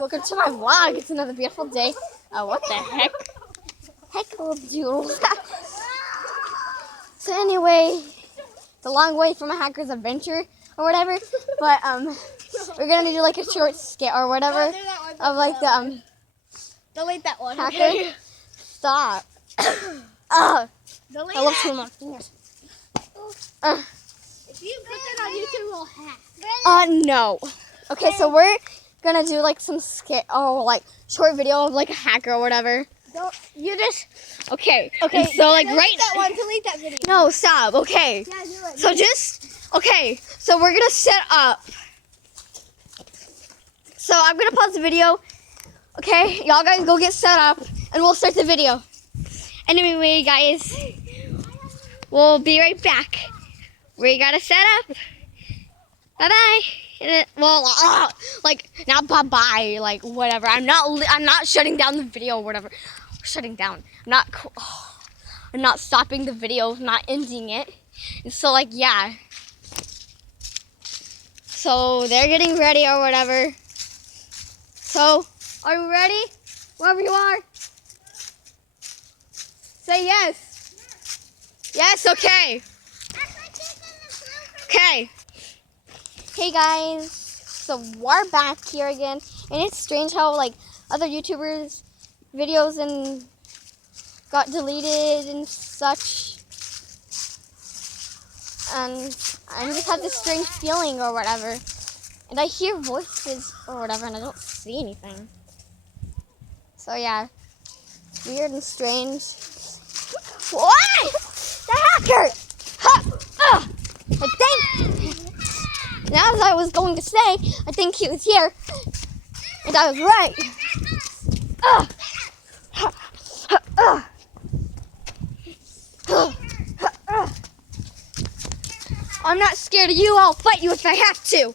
Welcome to my vlog. It's another beautiful day. What the heck? Heckle doodle. So anyway, it's a long way from a hacker's adventure or whatever. But we're gonna do like a short skit or whatever of like the Delete that one. hacker. Okay? Stop. Delete I love that. chewing my fingers. If you put that on YouTube, we'll hack. No. Okay, so we're gonna do like some skit or like short video of like a hacker or whatever. Don't you just Okay. okay? And so like delete that one. Delete that video. No, stop. Okay. Yeah, do it. So just okay. So we're gonna set up. So I'm gonna pause the video. Okay, y'all guys go get set up, and we'll start the video. Anyway, guys, we'll be right back. We gotta set up. Bye bye. Well, like not bye bye. Like whatever. I'm not shutting down the video or whatever. Shutting down. I'm not stopping the video. Not ending it. And so like yeah. So they're getting ready or whatever. So are you ready? Wherever you are. Say yes. Yes. Okay. Okay. Hey guys, so we're back here again, and it's strange how like other YouTubers' videos and got deleted and such, and I just have this strange feeling or whatever, and I hear voices or whatever, and I don't see anything. So yeah, weird and strange. What? The hacker! Ha! I think. Now, as I was going to say, I think he was here, and I was right. I'm not scared of you. I'll fight you if I have to.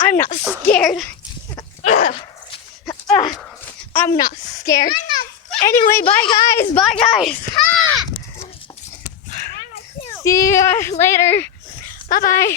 I'm not scared. I'm not scared. Anyway, bye guys. Bye guys. See you later. Bye-bye.